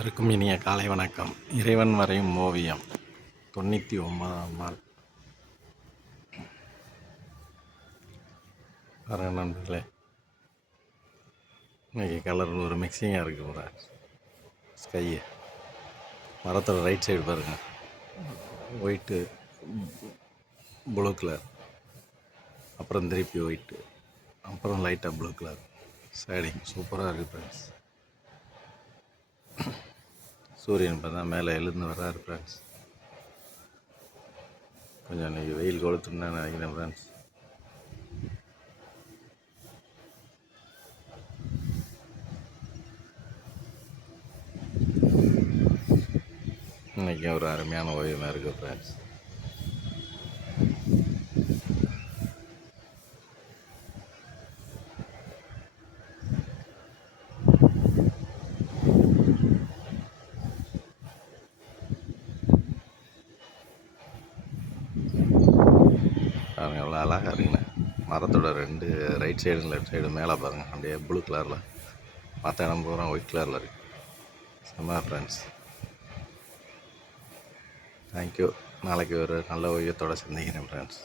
அனைவருக்கும் இனிய காலை வணக்கம். இறைவன் வரையும் ஓவியம். தொண்ணூற்றி ஒன்பதாம் நாள். பாருங்க நண்பர்களே இன்றைக்கி கலர் ஒரு மிக்சிங்காக இருக்குது கூட ஸ்கையு மரத்தில் ரைட் சைடு பாருங்கள் ஒயிட்டு ப்ளூ கலர் அப்புறம் திருப்பி ஒயிட்டு அப்புறம் லைட்டாக ப்ளூ கலர் ஷேடிங் சூப்பராக இருக்குது ஃப்ரெண்ட்ஸ் சூரியன் இப்போ தான் மேலே எழுந்து வர்றார் ஃப்ரெண்ட்ஸ் கொஞ்சம் இன்றைக்கி வெயில் கொளுத்துன்னு தான் நினைக்கிறேன் ஃப்ரெண்ட்ஸ் இன்றைக்கி ஒரு அருமையான ஓவியமாக இருக்குது ஃப்ரெண்ட்ஸ் பாருங்க எவ்வளோ அழகாக இருக்குண்ணே மரத்தோட ரெண்டு ரைட் சைடு லெஃப்ட் சைடு மேலே பாருங்கள் அப்படியே ப்ளூ கலரில் மற்ற இடம் பூரா ஒயிட் கலரில் இருக்குது செம்ம ஃப்ரெண்ட்ஸ் தேங்க்யூ நாளைக்கு ஒரு நல்ல ஓய்வத்தோடு சந்திக்கிறேன் ஃப்ரெண்ட்ஸ்